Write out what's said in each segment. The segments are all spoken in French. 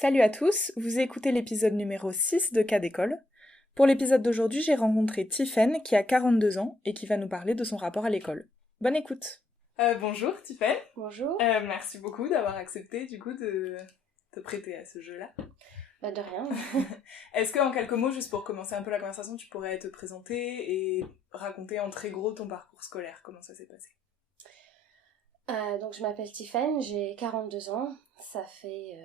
Salut à tous, vous écoutez l'épisode numéro 6 de Cas d'école. Pour l'épisode d'aujourd'hui, j'ai rencontré Tiffaine qui a 42 ans et qui va nous parler de son rapport à l'école. Bonne écoute. Bonjour Tiffaine. Bonjour. Merci beaucoup d'avoir accepté du coup de te prêter à ce jeu-là. Bah de rien. Est-ce qu'en quelques mots, juste pour commencer un peu la conversation, tu pourrais te présenter et raconter en très gros ton parcours scolaire, comment ça s'est passé? Donc je m'appelle Tiffaine, j'ai 42 ans, ça fait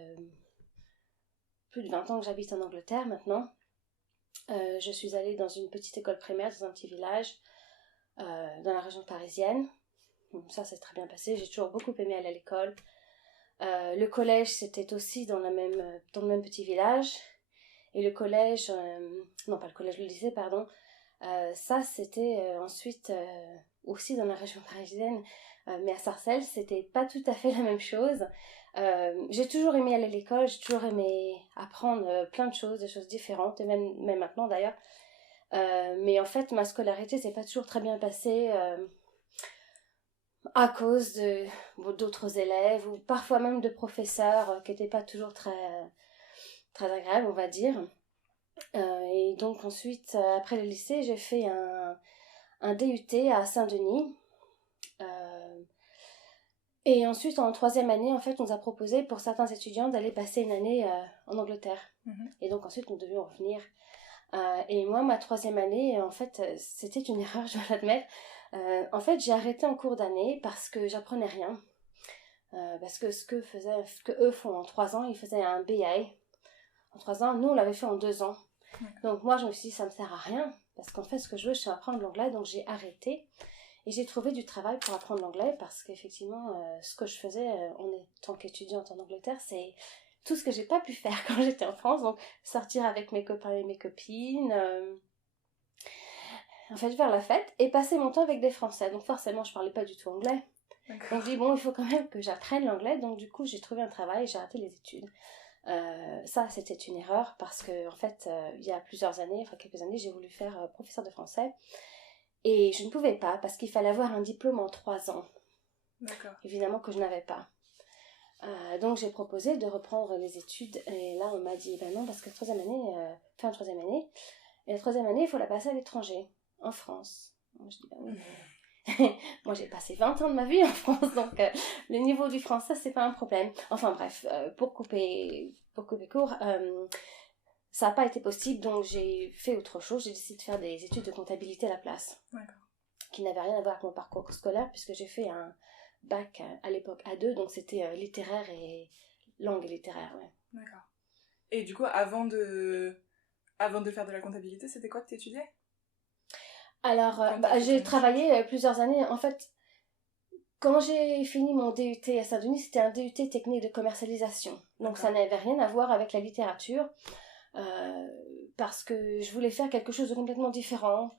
plus de 20 ans que j'habite en Angleterre maintenant. Je suis allée dans une petite école primaire dans un petit village dans la région parisienne. Ça s'est très bien passé, j'ai toujours beaucoup aimé aller à l'école. Le collège c'était aussi dans le même petit village. Et le collège, non pas le collège, le lycée pardon, ça c'était ensuite aussi dans la région parisienne, mais à Sarcelles c'était pas tout à fait la même chose. J'ai toujours aimé aller à l'école, j'ai toujours aimé apprendre plein de choses, des choses différentes, et même maintenant d'ailleurs. Mais en fait ma scolarité s'est pas toujours très bien passée à cause d'autres élèves ou parfois même de professeurs qui n'étaient pas toujours très agréables, on va dire. Et donc ensuite, après le lycée, j'ai fait un DUT à Saint-Denis. Et ensuite, en troisième année, en fait, on nous a proposé pour certains étudiants d'aller passer une année en Angleterre. Et donc ensuite, nous devions revenir. Et moi, ma troisième année, en fait, c'était une erreur, je dois l'admettre. En fait, j'ai arrêté en cours d'année parce que j'apprenais rien. Parce que ce que eux font en 3 ans, ils faisaient un BA. En 3 ans, nous, on l'avait fait en 2 ans. Donc moi, je me suis dit, ça me sert à rien. Parce qu'en fait, ce que je veux, c'est apprendre l'anglais. Donc j'ai arrêté. Et j'ai trouvé du travail pour apprendre l'anglais. Parce qu'effectivement, ce que je faisais en tant qu'étudiante en Angleterre, c'est tout ce que j'ai pas pu faire quand j'étais en France. Donc sortir avec mes copains et mes copines. En fait, faire la fête. Et passer mon temps avec des Français. Donc forcément, je parlais pas du tout anglais. Donc je dis, bon, il faut quand même que j'apprenne l'anglais. Donc du coup, j'ai trouvé un travail. J'ai arrêté les études. Ça c'était une erreur parce que en fait il y a quelques années j'ai voulu faire professeur de français et je ne pouvais pas parce qu'il fallait avoir un diplôme en 3 ans. D'accord. Évidemment que je n'avais pas. Donc j'ai proposé de reprendre les études et là on m'a dit ben non parce que la troisième année il faut la passer à l'étranger, en France. Moi je dis ben oui mais... Moi j'ai passé 20 ans de ma vie en France, donc le niveau du français c'est pas un problème. Enfin bref, pour couper court, ça n'a pas été possible, donc j'ai fait autre chose. J'ai décidé de faire des études de comptabilité à la place. D'accord. Qui n'avaient rien à voir avec mon parcours scolaire, puisque j'ai fait un bac à l'époque A2, donc c'était littéraire et langue littéraire, ouais. D'accord. Et du coup, avant de faire de la comptabilité, c'était quoi que tu étudiais? Alors, j'ai travaillé plusieurs années. En fait, quand j'ai fini mon DUT à Saint-Denis, c'était un DUT technique de commercialisation. Donc ça n'avait rien à voir avec la littérature, parce que je voulais faire quelque chose de complètement différent,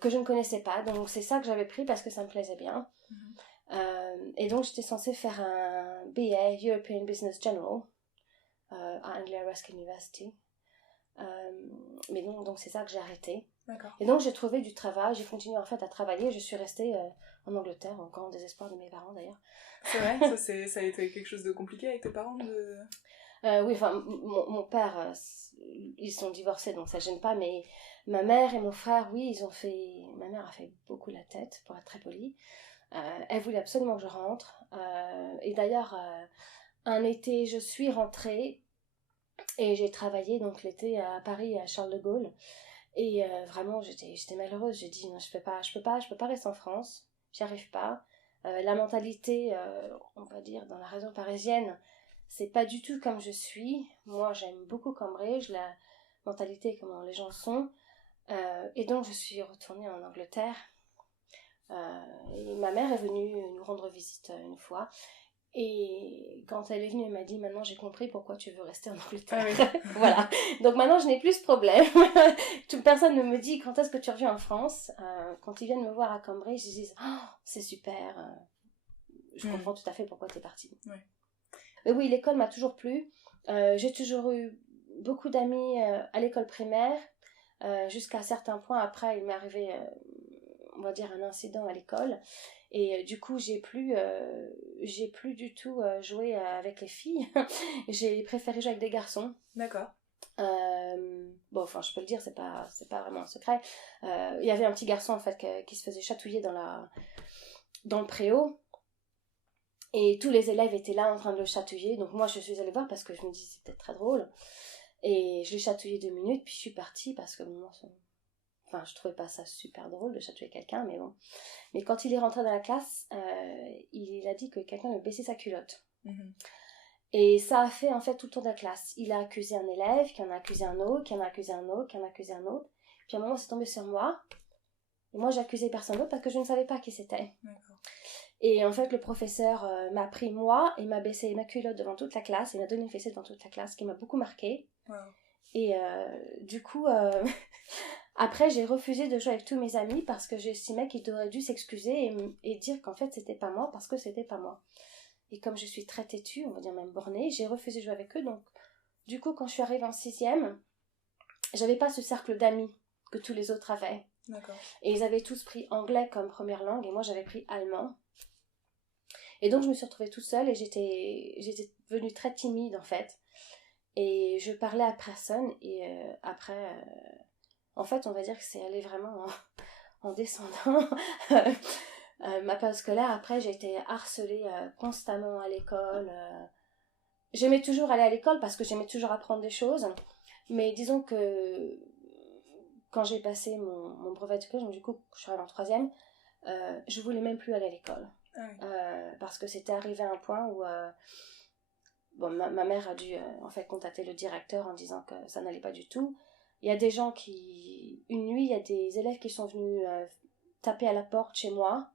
que je ne connaissais pas. Donc c'est ça que j'avais pris parce que ça me plaisait bien. Et donc j'étais censée faire un BA, European Business General, à Anglia Ruskin University. Mais donc c'est ça que j'ai arrêté. D'accord. Et donc j'ai trouvé du travail, j'ai continué en fait à travailler, je suis restée en Angleterre, en grand désespoir de mes parents d'ailleurs. C'est vrai, ça a été quelque chose de compliqué avec tes parents de... Oui, enfin mon père, ils sont divorcés donc ça gêne pas, mais ma mère et mon frère, oui, ma mère a fait beaucoup la tête pour être très polie. Elle voulait absolument que je rentre, et d'ailleurs un été je suis rentrée et j'ai travaillé donc l'été à Paris à Charles de Gaulle. Et vraiment, j'étais malheureuse. J'ai dit non, je peux pas rester en France. J'y arrive pas. La mentalité, on va dire, dans la région parisienne, c'est pas du tout comme je suis. Moi, j'aime beaucoup Cambridge, la mentalité, comment les gens sont. Et donc, je suis retournée en Angleterre. Et ma mère est venue nous rendre visite une fois. Et quand elle est venue, elle m'a dit maintenant j'ai compris pourquoi tu veux rester en Angleterre. Ah oui. Voilà. Donc maintenant je n'ai plus ce problème. Toute personne ne me dit quand est-ce que tu reviens en France. Quand ils viennent me voir à Cambridge, ils disent oh, c'est super. Je comprends tout à fait pourquoi tu es partie. Ouais. Mais oui, l'école m'a toujours plu. J'ai toujours eu beaucoup d'amis à l'école primaire. Jusqu'à un certain point, après, il m'est arrivé on va dire, un incident à l'école. Et du coup, j'ai plus du tout joué avec les filles. J'ai préféré jouer avec des garçons. D'accord. Bon, enfin, je peux le dire, c'est pas vraiment un secret. Il y avait un petit garçon, en fait, qui se faisait chatouiller dans le préau. Et tous les élèves étaient là en train de le chatouiller. Donc moi, je suis allée voir parce que je me dis c'est peut-être très drôle. Et je l'ai chatouillé 2 minutes, puis je suis partie parce que bon, enfin, je trouvais pas ça super drôle de chatouiller quelqu'un, mais bon. Mais quand il est rentré dans la classe, il a dit que quelqu'un lui a baissé sa culotte. Et ça a fait en fait tout le tour de la classe. Il a accusé un élève, qui en a accusé un autre, qui en a accusé un autre, qui en a accusé un autre. Puis à un moment, c'est tombé sur moi. Et moi, j'accusais personne d'autre parce que je ne savais pas qui c'était. D'accord. Et en fait, le professeur m'a pris moi et m'a baissé ma culotte devant toute la classe. Il m'a donné une fessée devant toute la classe, ce qui m'a beaucoup marquée. Wow. Et du coup, après, j'ai refusé de jouer avec tous mes amis parce que j'estimais qu'ils auraient dû s'excuser et dire qu'en fait, c'était pas moi parce que c'était pas moi. Et comme je suis très têtue, on va dire même bornée, j'ai refusé de jouer avec eux. Donc, du coup, quand je suis arrivée en 6e, j'avais pas ce cercle d'amis que tous les autres avaient. D'accord. Et ils avaient tous pris anglais comme première langue et moi, j'avais pris allemand. Et donc, je me suis retrouvée toute seule et j'étais devenue très timide, en fait. Et je parlais à personne. Et après, en fait, on va dire que c'est allé vraiment en descendant. Ma période scolaire, après, j'ai été harcelée constamment à l'école. J'aimais toujours aller à l'école parce que j'aimais toujours apprendre des choses. Mais disons que quand j'ai passé mon brevet de collège, donc du coup, je suis arrivée en 3e, je voulais même plus aller à l'école. Ah oui. Parce que c'était arrivé à un point où bon, ma mère a dû en fait contacter le directeur en disant que ça n'allait pas du tout. Il y a des gens une nuit, il y a des élèves qui sont venus taper à la porte chez moi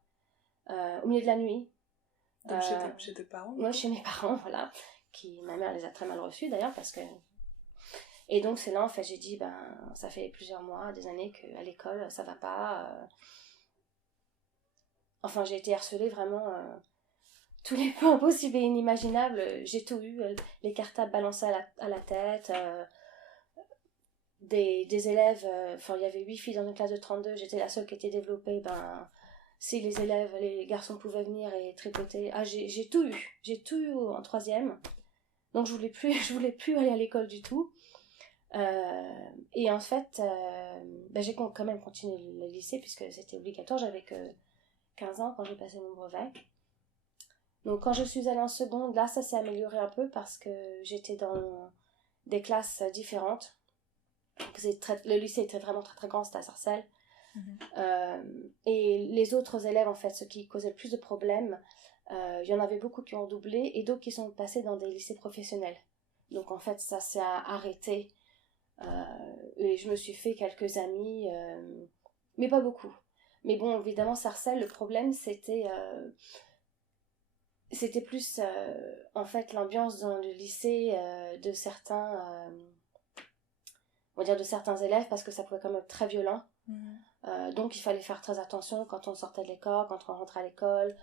au milieu de la nuit. Donc chez tes parents? Ouais, chez mes parents, voilà. Ma mère les a très mal reçus d'ailleurs parce que... Et donc c'est là en fait j'ai dit ça fait plusieurs mois, des années qu'à l'école ça va pas. Enfin j'ai été harcelée vraiment tous les points possibles et inimaginables. J'ai tout eu, les cartables balancés à la tête, des élèves, enfin il y avait 8 filles dans une classe de 32, j'étais la seule qui était développée, si les garçons pouvaient venir et tripoter, j'ai tout eu en 3e, donc je voulais plus aller à l'école du tout. Et en fait j'ai quand même continué le lycée puisque c'était obligatoire, j'avais que 15 ans quand j'ai passé mon brevet. Donc quand je suis allée en seconde, là ça s'est amélioré un peu parce que j'étais dans des classes différentes. Le lycée était vraiment très très grand, c'était à Sarcelles. Et les autres élèves en fait, ceux qui causaient le plus de problèmes, il y en avait beaucoup qui ont doublé et d'autres qui sont passés dans des lycées professionnels. Donc en fait ça s'est arrêté et je me suis fait quelques amis, mais pas beaucoup. Mais bon, évidemment Sarcelles, le problème c'était plus en fait l'ambiance dans le lycée de certains on va dire de certains élèves parce que ça pouvait quand même être très violent. Donc il fallait faire très attention quand on sortait de l'école, quand on rentrait à l'école,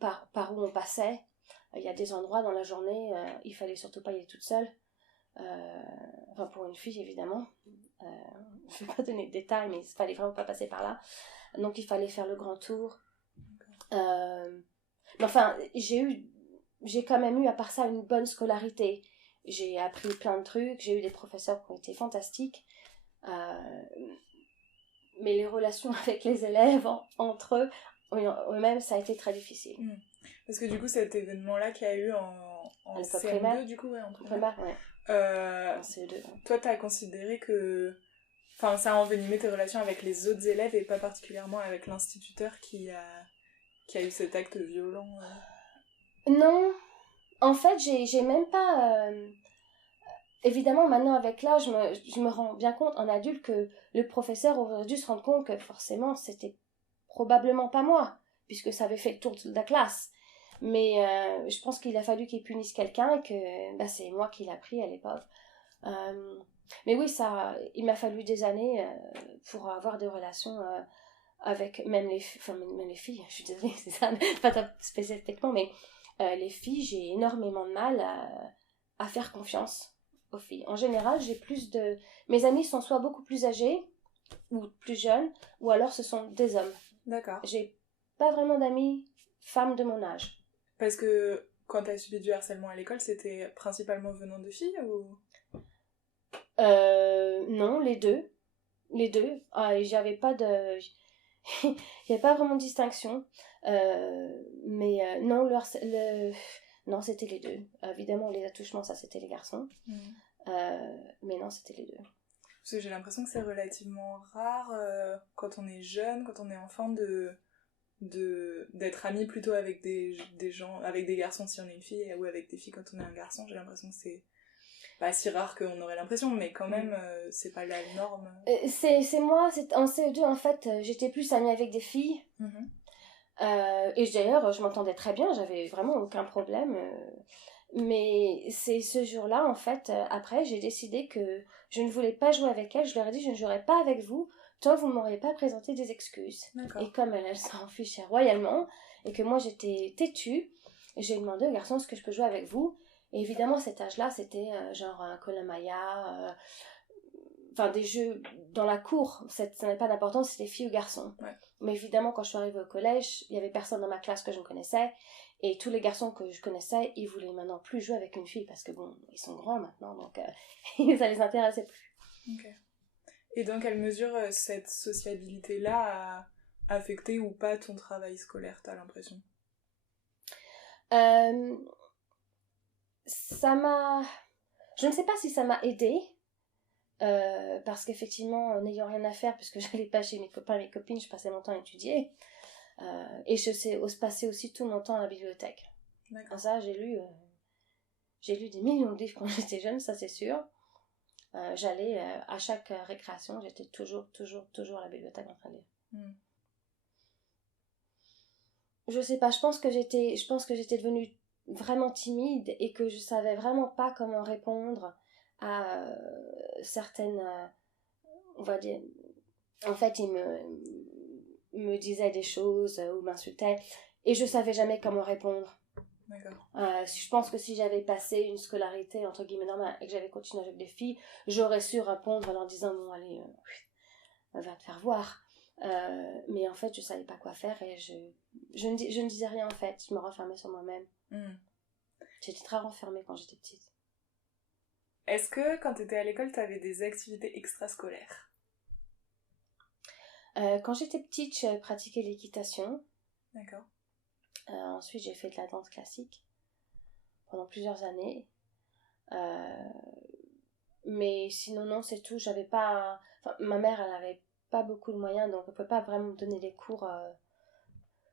par où on passait. Il y a des endroits dans la journée, il fallait surtout pas y aller toute seule. Enfin pour une fille évidemment. Je vais pas donner de détails, mais il fallait vraiment pas passer par là. Donc il fallait faire le grand tour. Mais enfin, j'ai quand même eu à part ça une bonne scolarité. J'ai appris plein de trucs, j'ai eu des professeurs qui ont été fantastiques. Mais les relations avec les élèves, entre eux-mêmes, ça a été très difficile. Parce que du coup, cet événement-là qu'il y a eu en CM2, du coup, ouais, en primaire, ouais. En CE2. Toi, t'as considéré que... Enfin, ça a envenimé tes relations avec les autres élèves et pas particulièrement avec l'instituteur qui a eu cet acte violent Non. En fait, j'ai même pas... Évidemment, maintenant, avec l'âge, je me rends bien compte, en adulte, que le professeur aurait dû se rendre compte que forcément, c'était probablement pas moi, puisque ça avait fait le tour de la classe. Mais je pense qu'il a fallu qu'il punisse quelqu'un et que c'est moi qui l'ai pris à l'époque. Mais oui, il m'a fallu des années pour avoir des relations avec même les filles, je suis désolée, c'est ça, pas spécifiquement, mais les filles, j'ai énormément de mal à faire confiance aux filles. En général, mes amis sont soit beaucoup plus âgés ou plus jeunes, ou alors ce sont des hommes. D'accord. J'ai pas vraiment d'amis femmes de mon âge. Parce que quand t'as subi du harcèlement à l'école, c'était principalement venant de filles ou... Non, les deux. Les deux. J'avais pas de... Il n'y avait pas vraiment de distinction. Non, non, c'était les deux. Évidemment, les attouchements, ça, c'était les garçons. Mais non, c'était les deux. Parce que j'ai l'impression que c'est relativement rare quand on est jeune, quand on est enfant, d'être ami plutôt avec des gens, avec des garçons si on est une fille, ou avec des filles quand on est un garçon. J'ai l'impression que c'est pas si rare qu'on aurait l'impression, mais quand même, c'est pas la norme. C'est moi, en CE2, en fait, j'étais plus amie avec des filles. Et d'ailleurs, je m'entendais très bien, j'avais vraiment aucun problème. Mais c'est ce jour-là, en fait, après, j'ai décidé que je ne voulais pas jouer avec elles. Je leur ai dit, je ne jouerai pas avec vous tant vous ne m'auriez pas présenté des excuses. D'accord. Et comme elle s'en fichait royalement, et que moi j'étais têtue, j'ai demandé aux garçons, est-ce que je peux jouer avec vous? Et évidemment, cet âge-là, c'était genre un Kolamaya, enfin des jeux dans la cour, ça n'avait pas d'importance si c'était filles ou garçons. Ouais. Mais évidemment, quand je suis arrivée au collège, il y avait personne dans ma classe que je ne connaissais, et tous les garçons que je connaissais, ils voulaient maintenant plus jouer avec une fille, parce que bon, ils sont grands maintenant, donc ça les intéressait plus. Ok. Et dans quelle mesure cette sociabilité-là a affecté ou pas ton travail scolaire, t'as l'impression? Ça m'a... Je ne sais pas si ça m'a aidée, parce qu'effectivement, n'ayant rien à faire, puisque j'allais pas chez mes copains et mes copines, je passais mon temps à étudier. Et je passais aussi tout mon temps à la bibliothèque. D'accord. Ça, j'ai lu des millions de livres quand j'étais jeune, ça c'est sûr. J'allais à chaque récréation, j'étais toujours à la bibliothèque en train de lire. Je sais pas, je pense que j'étais devenue vraiment timide et que je savais vraiment pas comment répondre à certaines, on va dire, en fait, ils me disaient des choses ou m'insultaient et je savais jamais comment répondre. D'accord. Je pense que si j'avais passé une scolarité entre guillemets normale et que j'avais continué avec des filles, j'aurais su répondre en leur disant bon allez, va te faire voir. Mais en fait je savais pas quoi faire et je ne disais rien en fait, je me renfermais sur moi-même. J'étais très renfermée quand j'étais petite. Est-ce que quand t'étais à l'école t'avais des activités extrascolaires? Quand j'étais petite, je pratiquais l'équitation. D'accord. Ensuite j'ai fait de la danse classique pendant plusieurs années. Mais sinon non, c'est tout. J'avais pas... Enfin, ma mère elle avait pas beaucoup de moyens, donc elle pouvait pas vraiment me donner des cours.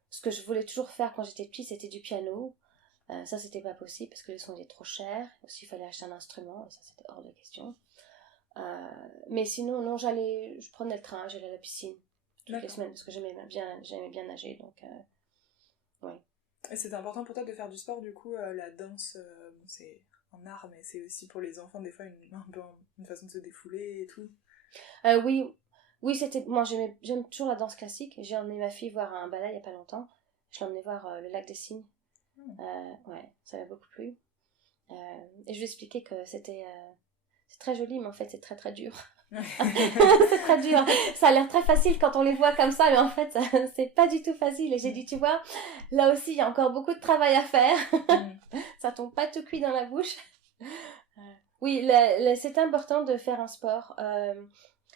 Ce que je voulais toujours faire quand j'étais petite, c'était du piano. Ça c'était pas possible parce que le son était trop cher. Aussi il fallait acheter un instrument et ça c'était hors de question. Mais sinon non, je prenais le train, j'allais à la piscine toutes les semaines parce que j'aimais bien nager, donc ouais. Et c'était important pour toi de faire du sport, du coup la danse, bon, c'est un art, mais c'est aussi pour les enfants des fois un peu une façon de se défouler et tout. Oui, c'était... Moi, j'aime toujours la danse classique. J'ai emmené ma fille voir un ballet il n'y a pas longtemps. Je l'ai emmenée voir le Lac des Cygnes. Ouais, ça m'a beaucoup plu. Et je lui ai expliqué que c'est très joli, mais en fait, c'est très très dur. C'est très dur. Ça a l'air très facile quand on les voit comme ça, mais en fait, c'est pas du tout facile. Et j'ai dit, tu vois, là aussi, il y a encore beaucoup de travail à faire. Ça tombe pas tout cuit dans la bouche. Oui, c'est important de faire un sport.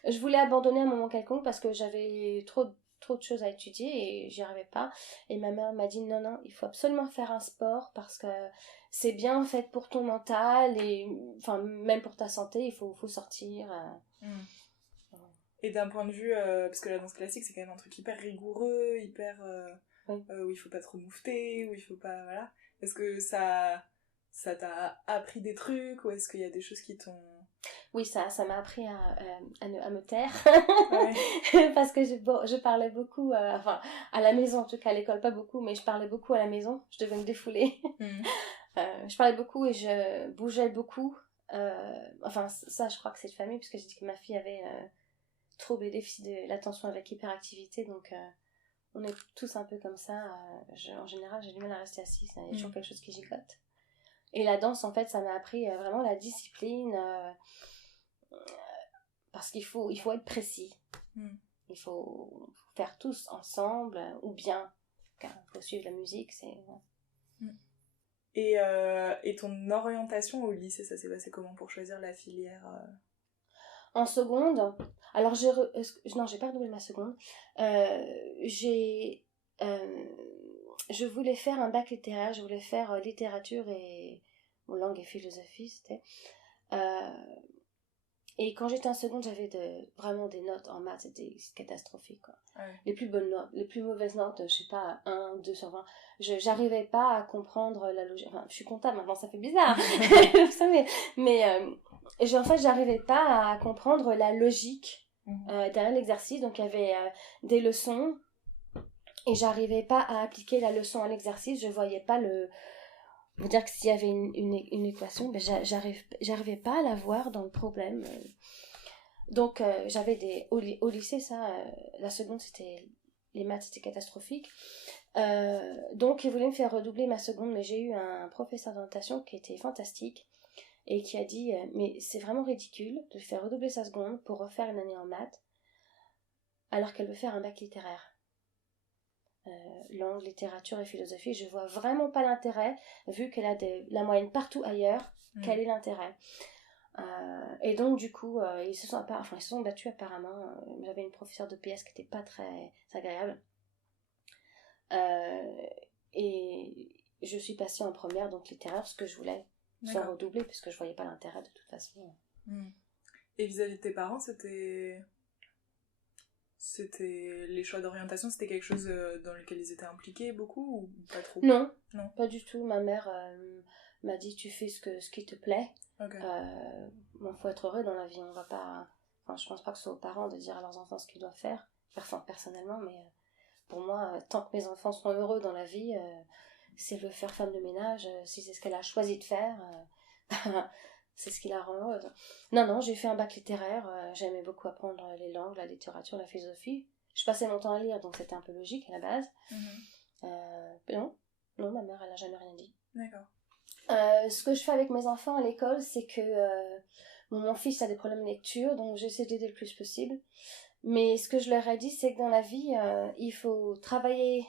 Je voulais abandonner à un moment quelconque parce que j'avais trop de choses à étudier et j'y arrivais pas. Et ma mère m'a dit non, il faut absolument faire un sport parce que c'est bien en fait pour ton mental et enfin même pour ta santé, il faut sortir. Et d'un point de vue, parce que la danse classique c'est quand même un truc hyper rigoureux, hyper... où il faut pas trop moufter, où il faut pas... Voilà. Est-ce que ça t'a appris des trucs ou est-ce qu'il y a des choses qui t'ont... Oui, ça m'a appris à me taire. Ouais. Parce que je parlais beaucoup, enfin, à la maison, en tout cas à l'école, pas beaucoup, mais je parlais beaucoup à la maison. Je devais me défouler. Je parlais beaucoup et je bougeais beaucoup. Enfin, ça, je crois que c'est de famille, puisque j'ai dit que ma fille avait trouble et déficit de l'attention avec hyperactivité, donc on est tous un peu comme ça. En général, j'ai du mal à rester assise, il y a toujours quelque chose qui gigote. Et la danse, en fait, ça m'a appris vraiment la discipline, parce qu'il faut être précis. Il faut faire tous ensemble, ou bien, il faut suivre la musique, c'est... Et ton orientation au lycée, ça s'est passé comment pour choisir la filière En seconde, alors non, j'ai pas redoublé ma seconde. Je voulais faire un bac littéraire, je voulais faire littérature et langue et philosophie, c'était. Et quand j'étais en seconde, j'avais vraiment des notes en maths, c'était catastrophique, quoi. Ouais. Les plus bonnes notes, les plus mauvaises notes, je sais pas, 1, 2 sur 20. J'arrivais pas à comprendre la logique. Enfin, je suis comptable, maintenant ça fait bizarre. mais en fait, j'arrivais pas à comprendre la logique derrière l'exercice. Donc, il y avait des leçons et j'arrivais pas à appliquer la leçon à l'exercice. Je voyais pas vous dire que s'il y avait une équation, ben j'arrivais pas à la voir dans le problème. Donc, j'avais au lycée, ça, la seconde, c'était... Les maths, c'était catastrophique. Donc, ils voulaient me faire redoubler ma seconde, mais j'ai eu un professeur d'orientation qui était fantastique et qui a dit mais c'est vraiment ridicule de faire redoubler sa seconde pour refaire une année en maths alors qu'elle veut faire un bac littéraire. Langue, littérature et philosophie, je vois vraiment pas l'intérêt, vu qu'elle a la moyenne partout ailleurs, quel est l'intérêt. Et donc du coup ils se sont battus apparemment. J'avais une professeure de PS qui était pas très agréable, et je suis passée en première, donc littéraire, ce que je voulais, sans redoubler, puisque je voyais pas l'intérêt de toute façon. Et vis-à-vis de tes parents, c'était les choix d'orientation, c'était quelque chose dans lequel ils étaient impliqués beaucoup ou pas trop? Non, pas du tout. Ma mère m'a dit tu fais ce qui te plaît. Bon, faut être heureux dans la vie, on va pas... Enfin, je pense pas que ce soit aux parents de dire à leurs enfants ce qu'ils doivent faire, personnellement, mais pour moi, tant que mes enfants sont heureux dans la vie, si elle veut faire femme de ménage, si c'est ce qu'elle a choisi de faire, c'est ce qui la rend heureuse. Non, j'ai fait un bac littéraire, j'aimais beaucoup apprendre les langues, la littérature, la philosophie. Je passais mon temps à lire, donc c'était un peu logique à la base. Mais non, ma mère, elle a jamais rien dit. D'accord. Ce que je fais avec mes enfants à l'école, c'est que mon fils a des problèmes de lecture, donc j'essaie de l'aider le plus possible. Mais ce que je leur ai dit, c'est que dans la vie, il faut travailler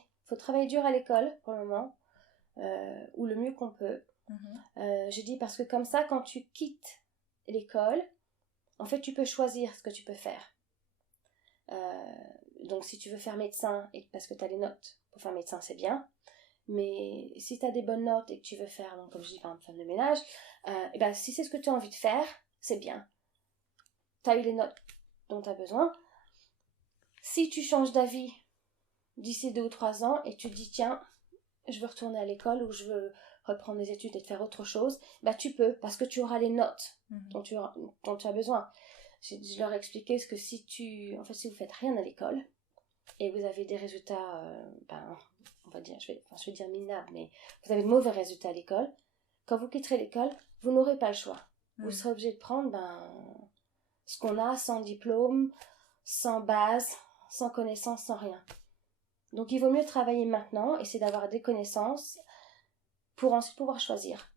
dur à l'école pour le moment, ou le mieux qu'on peut. J'ai dit parce que comme ça, quand tu quittes l'école, en fait, tu peux choisir ce que tu peux faire. Donc si tu veux faire médecin, et parce que tu as les notes pour faire médecin, c'est bien. Mais si tu as des bonnes notes et que tu veux faire, donc, comme je dis, par exemple, femme de ménage, et ben, si c'est ce que tu as envie de faire, c'est bien. Tu as eu les notes dont tu as besoin. Si tu changes d'avis d'ici 2 ou 3 ans et tu te dis, tiens, je veux retourner à l'école ou je veux reprendre mes études et te faire autre chose, bah tu peux, parce que tu auras les notes dont tu as besoin. Je leur ai expliqué ce que si vous faites rien à l'école et vous avez des résultats, on va dire, je vais dire minables, mais vous avez de mauvais résultats à l'école, quand vous quitterez l'école, vous n'aurez pas le choix. Vous serez obligé de prendre ce qu'on a sans diplôme, sans base, sans connaissance, sans rien. Donc il vaut mieux travailler maintenant, essayer d'avoir des connaissances pour ensuite pouvoir choisir.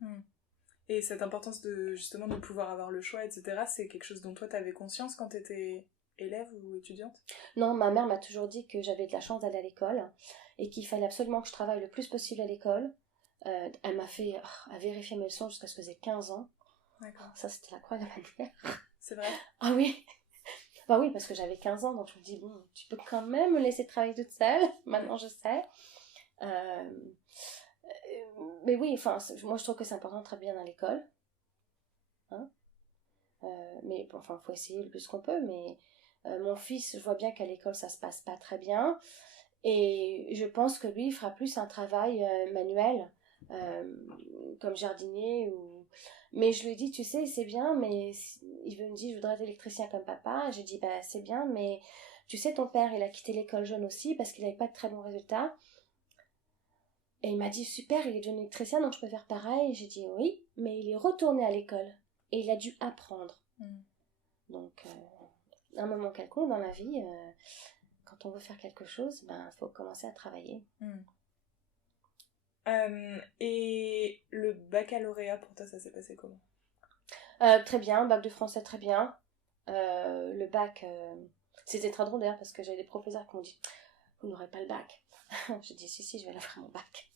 Et cette importance justement de pouvoir avoir le choix, etc., c'est quelque chose dont toi t'avais conscience quand t'étais élève ou étudiante? Non, ma mère m'a toujours dit que j'avais de la chance d'aller à l'école et qu'il fallait absolument que je travaille le plus possible à l'école. Elle m'a fait à vérifier mes leçons jusqu'à ce que j'ai 15 ans. D'accord. Ça, c'était la croix de la manière. C'est vrai? Ah oui. Bah oui, parce que j'avais 15 ans, donc je me dis, bon, tu peux quand même me laisser travailler toute seule. Maintenant, je sais. Mais oui, moi, je trouve que c'est important de travailler bien à l'école. Mais bon, faut essayer le plus qu'on peut, mais mon fils, je vois bien qu'à l'école ça se passe pas très bien et je pense que lui il fera plus un travail manuel comme jardinier mais je lui dis tu sais c'est bien, mais il me dit je voudrais être électricien comme papa. J'ai dit bah c'est bien, mais tu sais ton père il a quitté l'école jeune aussi parce qu'il avait pas de très bons résultats et il m'a dit super, il est devenu électricien donc je peux faire pareil. J'ai dit oui, mais il est retourné à l'école et il a dû apprendre. Donc, à un moment quelconque dans la vie, quand on veut faire quelque chose, faut commencer à travailler. Et le baccalauréat, pour toi, ça s'est passé comment? Très bien, bac de français très bien. Le bac, C'était très drôle d'ailleurs parce que j'avais des professeurs qui m'ont dit « Vous n'aurez pas le bac ». J'ai dit « Si, je vais l'avoir mon bac ».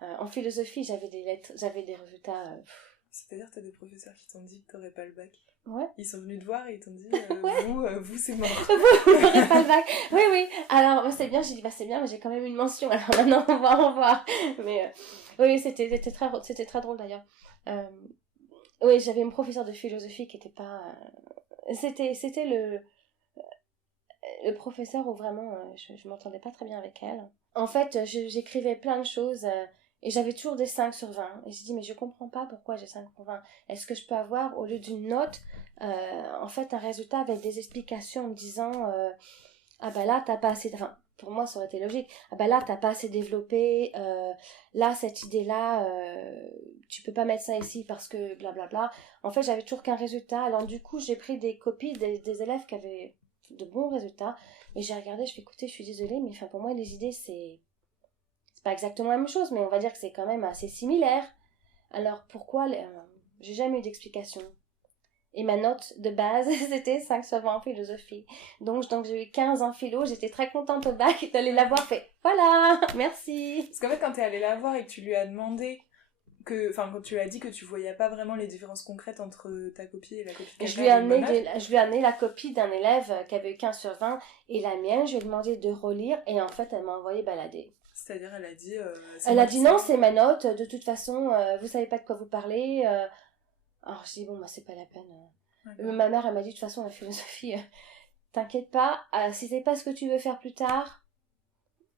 En philosophie, j'avais des lettres, j'avais des résultats... C'est-à-dire, t'as des professeurs qui t'ont dit que t'aurais pas le bac. Ouais. Ils sont venus te voir et ils t'ont dit ouais. vous c'est mort. Vous n'aurez pas le bac. Oui. Alors, c'est bien, j'ai dit, c'est bien, mais j'ai quand même une mention. Alors maintenant, on va en voir. Mais oui, c'était très drôle d'ailleurs. Oui, j'avais une professeure de philosophie qui était pas... C'était le professeur où vraiment je m'entendais pas très bien avec elle. En fait, j'écrivais plein de choses et j'avais toujours des 5 sur 20. Et j'ai dit, mais je comprends pas pourquoi j'ai 5 sur 20. Est-ce que je peux avoir, au lieu d'une note, en fait, un résultat avec des explications en me disant, ah bah là, t'as pas assez... Enfin, pour moi, ça aurait été logique. Ah bah là, t'as pas assez développé. Là, cette idée-là, tu peux pas mettre ça ici parce que blablabla. En fait, j'avais toujours qu'un résultat. Alors du coup, j'ai pris des copies des élèves qui avaient de bons résultats. Et j'ai regardé, je fais écouter, je suis désolée, mais enfin, pour moi, les idées, c'est pas exactement la même chose, mais on va dire que c'est quand même assez similaire. Alors pourquoi j'ai jamais eu d'explication. Et ma note de base, c'était 5 sur 20 en philosophie. Donc j'ai eu 15 en philo, j'étais très contente au bac d'aller la voir, fait voilà, merci. Parce qu'en fait, quand t'es allée la voir et que tu lui as demandé quand tu lui as dit que tu voyais pas vraiment les différences concrètes entre ta copie et la copie de quelqu'un, je lui ai amené la copie d'un élève qui avait eu 15 sur 20 et la mienne, je lui ai demandé de relire et en fait elle m'a envoyé balader. C'est-à-dire elle a dit... elle a dit non, c'est ma note, de toute façon vous savez pas de quoi vous parlez. Alors je dis bon bah c'est pas la peine. Ma mère elle m'a dit de toute façon la philosophie, t'inquiète pas, si c'est pas ce que tu veux faire plus tard,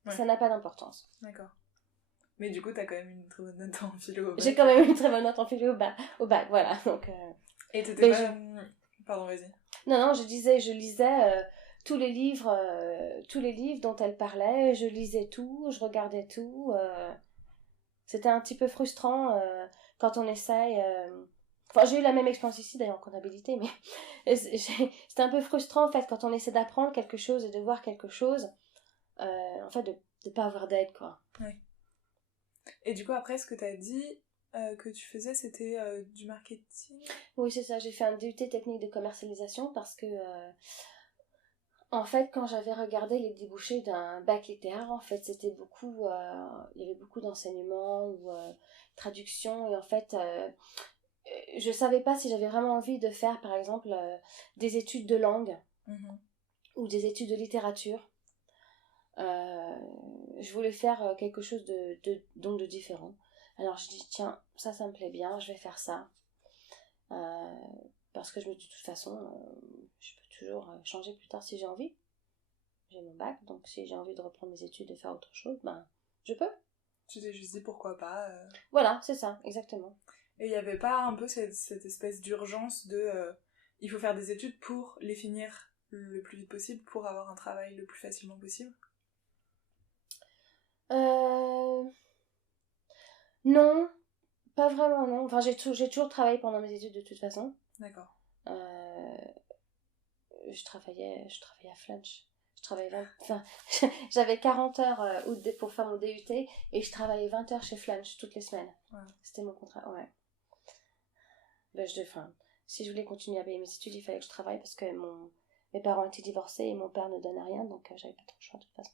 ça n'a pas d'importance. D'accord. Mais du coup, t'as quand même une très bonne note en philo au bac. J'ai quand même une très bonne note en philo au bac, voilà. Donc, et t'étais pas... Pardon, vas-y. Non, je lisais tous les livres dont elle parlait, je lisais tout, je regardais tout. C'était un petit peu frustrant quand on essaye... Enfin, j'ai eu la même expérience ici, d'ailleurs, en comptabilité, mais c'était un peu frustrant, en fait, quand on essaie d'apprendre quelque chose et de voir quelque chose, en fait, de pas avoir d'aide, quoi. Oui. Et du coup, après, ce que t'as dit que tu faisais, c'était du marketing ? Oui, c'est ça. J'ai fait un DUT technique de commercialisation parce que, en fait, quand j'avais regardé les débouchés d'un bac littéraire, en fait, c'était beaucoup... il y avait beaucoup d'enseignements ou traduction. Et en fait, je savais pas si j'avais vraiment envie de faire, par exemple, des études de langue ou des études de littérature. Je voulais faire quelque chose de différent. Alors je dis tiens, ça me plaît bien, je vais faire ça. Parce que je me dis de toute façon, je peux toujours changer plus tard si j'ai envie. J'ai mon bac, donc si j'ai envie de reprendre mes études et faire autre chose, ben je peux. Tu t'es juste dit pourquoi pas. Voilà, c'est ça, exactement. Et il n'y avait pas un peu cette espèce d'urgence de il faut faire des études pour les finir le plus vite possible, pour avoir un travail le plus facilement possible ? Non, pas vraiment, non. Enfin, j'ai toujours travaillé pendant mes études de toute façon. D'accord. Je travaillais à Flunch. J'avais 40 heures pour faire mon DUT et je travaillais 20 heures chez Flunch toutes les semaines. Ouais. C'était mon contrat, ouais. Ben, si je voulais continuer à payer mes études, il fallait que je travaille parce que mes parents étaient divorcés et mon père ne donnait rien, donc j'avais pas trop le choix de toute façon.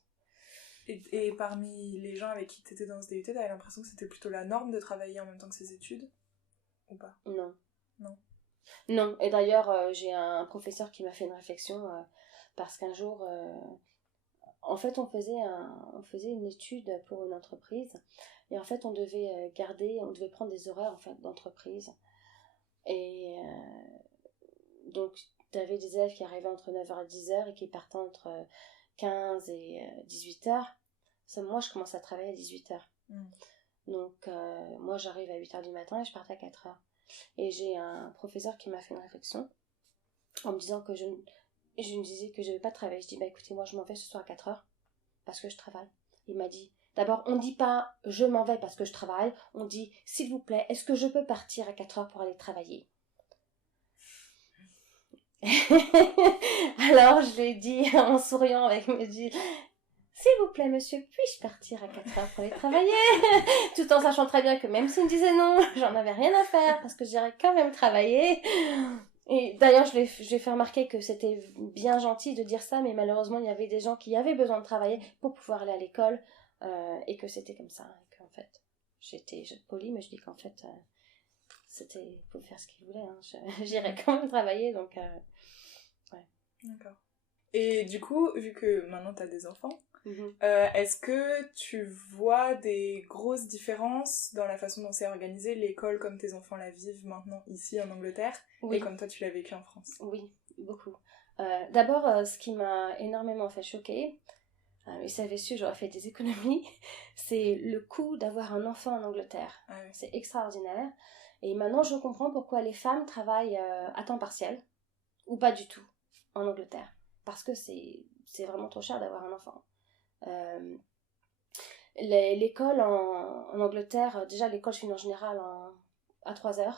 Et parmi les gens avec qui t'étais dans ce DUT, t'avais l'impression que c'était plutôt la norme de travailler en même temps que ses études ? Ou pas ? Non, et d'ailleurs, j'ai un professeur qui m'a fait une réflexion parce qu'un jour, en fait, on faisait une étude pour une entreprise et en fait, on devait prendre des horaires en fait, d'entreprise. Et donc, t'avais des élèves qui arrivaient entre 9h et 10h et qui partaient entre 15 et 18h. Moi, je commençais à travailler à 18h. Donc, moi, j'arrive à 8h du matin et je partais à 4h. Et j'ai un professeur qui m'a fait une réflexion en me disant que je me disais que je ne vais pas travailler. Je dis, écoutez, moi, je m'en vais ce soir à 4h parce que je travaille. Il m'a dit, d'abord, on ne dit pas je m'en vais parce que je travaille. On dit, s'il vous plaît, est-ce que je peux partir à 4h pour aller travailler ? Alors, je l'ai dit en souriant avec mes yeux. S'il vous plaît, monsieur, puis-je partir à 4h pour aller travailler ? Tout en sachant très bien que même s'il me disait non, j'en avais rien à faire parce que j'irais quand même travailler. Et d'ailleurs, je lui ai fait remarquer que c'était bien gentil de dire ça, mais malheureusement, il y avait des gens qui avaient besoin de travailler pour pouvoir aller à l'école, et que c'était comme ça. Et qu'en fait, j'étais polie, mais je dis qu'en fait, c'était, il pouvait faire ce qu'il voulait. Hein. J'irais quand même travailler, donc ouais. D'accord. Et du coup, vu que maintenant t'as des enfants, est-ce que tu vois des grosses différences dans la façon dont c'est organisé l'école comme tes enfants la vivent maintenant ici en Angleterre et comme toi tu l'as vécu en France? Oui, beaucoup. D'abord, ce qui m'a énormément fait choquer, et ça avait su, j'aurais fait des économies, c'est le coût d'avoir un enfant en Angleterre. Ah oui. C'est extraordinaire. Et maintenant, je comprends pourquoi les femmes travaillent à temps partiel, ou pas du tout, en Angleterre. Parce que c'est vraiment trop cher d'avoir un enfant. L'école en Angleterre, déjà l'école je finis en général à 3h,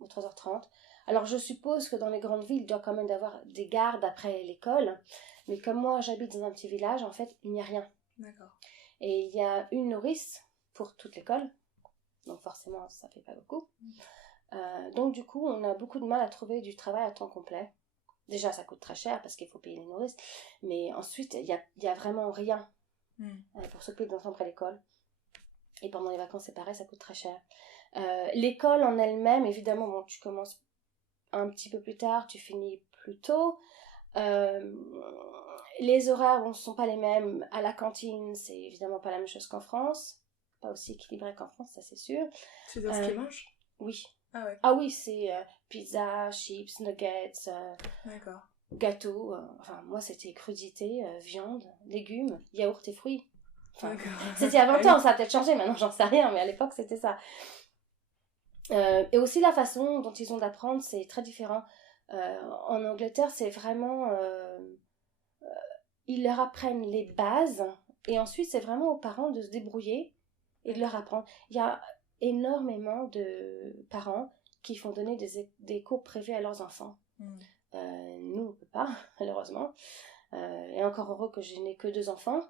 ou 3h30. Alors je suppose que dans les grandes villes, il doit quand même y avoir des gardes après l'école, mais comme moi j'habite dans un petit village, en fait il n'y a rien. D'accord. Et il y a une nourrice pour toute l'école, donc forcément ça fait pas beaucoup. Donc du coup on a beaucoup de mal à trouver du travail à temps complet. Déjà ça coûte très cher parce qu'il faut payer les nourrices, mais ensuite il y a vraiment rien pour s'occuper des enfants après l'école. Et pendant les vacances c'est pareil, ça coûte très cher. L'école en elle-même, évidemment, bon, tu commences un petit peu plus tard, tu finis plus tôt. Les horaires ne sont pas les mêmes. À la cantine, c'est évidemment pas la même chose qu'en France. Pas aussi équilibré qu'en France, ça c'est sûr. Tu veux dire ce qu'ils mangent? Oui. Ah ouais. Ah oui, c'est pizza, chips, nuggets, d'accord. Gâteau. Enfin, moi c'était crudité, viande, légumes, yaourt et fruits. Enfin, c'était à 20 ans, ça a peut-être changé, maintenant j'en sais rien, mais à l'époque c'était ça. Et aussi la façon dont ils ont d'apprendre, c'est très différent. En Angleterre, c'est vraiment... ils leur apprennent les bases, et ensuite c'est vraiment aux parents de se débrouiller et de leur apprendre. Il y a énormément de parents qui font donner des cours privés à leurs enfants. Nous, on ne peut pas, malheureusement. Et encore heureux que je n'ai que 2 enfants,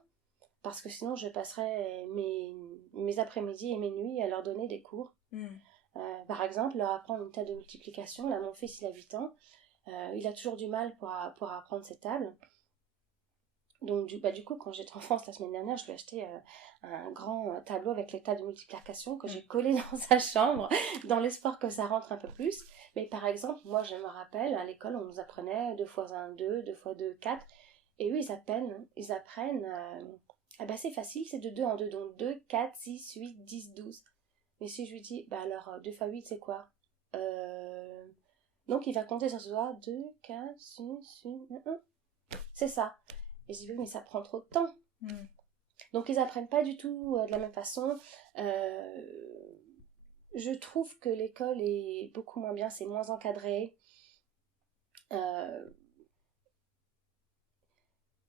parce que sinon je passerais mes après-midi et mes nuits à leur donner des cours. Par exemple, leur apprendre une table de multiplication. Là, mon fils, il a 8 ans. Il a toujours du mal pour apprendre ces tables. Donc, du coup, quand j'étais en France la semaine dernière, je lui ai acheté un grand tableau avec les tables de multiplication que j'ai collé dans sa chambre, dans l'espoir que ça rentre un peu plus. Mais par exemple, moi, je me rappelle, à l'école, on nous apprenait 2 fois 1, 2, 2 fois 2, 4. Et eux, ils apprennent ah bah c'est facile, c'est de 2 en 2. Donc 2, 4, 6, 8, 10, 12. Mais si je lui dis, bah alors 2 fois 8, c'est quoi Donc il va compter sur ce doigt, 2, 4, 6, 8, 1. C'est ça. Et je dis, oui, mais ça prend trop de temps. Donc ils apprennent pas du tout de la même façon. Je trouve que l'école est beaucoup moins bien, c'est moins encadré.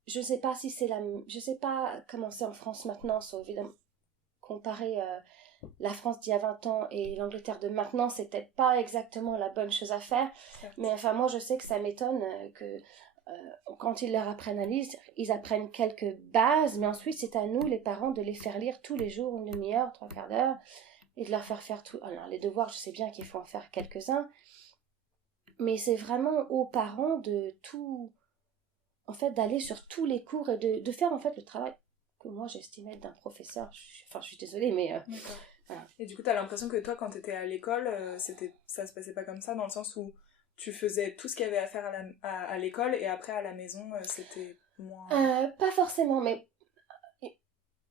Je sais pas si c'est je sais pas comment c'est en France maintenant, sauf évidemment comparer la France d'il y a 20 ans et l'Angleterre de maintenant, c'est peut-être pas exactement la bonne chose à faire. Certes. Mais enfin, moi, je sais que ça m'étonne que quand ils leur apprennent à lire, ils apprennent quelques bases, mais ensuite, c'est à nous, les parents, de les faire lire tous les jours, 1 demi-heure, 3/4 d'heure, et de leur faire tout. Alors, les devoirs, je sais bien qu'il faut en faire quelques-uns, mais c'est vraiment aux parents de tout... En fait, d'aller sur tous les cours et de faire, en fait, le travail que moi, j'estimais être d'un professeur. Je suis désolée, mais... Voilà. Et du coup, t'as l'impression que toi, quand t'étais à l'école, ça se passait pas comme ça, dans le sens où tu faisais tout ce qu'il y avait à faire à l'école, et après, à la maison, c'était moins... Pas forcément, mais...